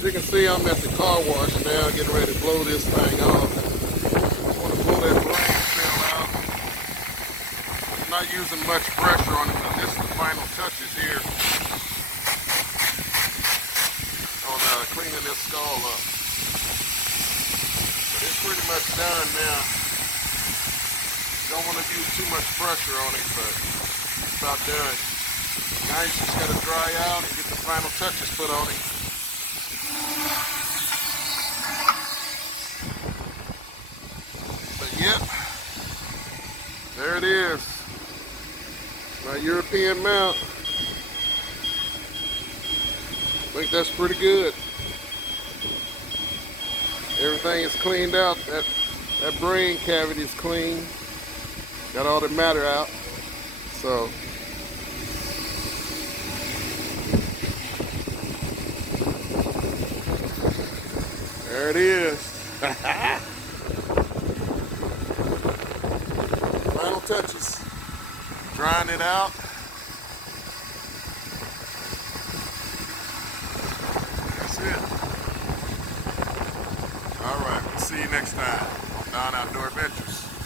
As you can see, I'm at the car wash now, getting ready to blow this thing off. I want to blow that brain cell out. I'm not using much pressure on it, but this is the final touches here on cleaning this skull up. But it's pretty much done now. Don't want to use too much pressure on it, but it's about done. Now you just got to dry out and get the final touches put on it. But yep, there it is. My European mount. I think that's pretty good. Everything is cleaned out. That brain cavity is clean. Got all the matter out. So there it is. Final touches. Drying it out. That's it. All right, we'll see you next time on Don Outdoor Adventures.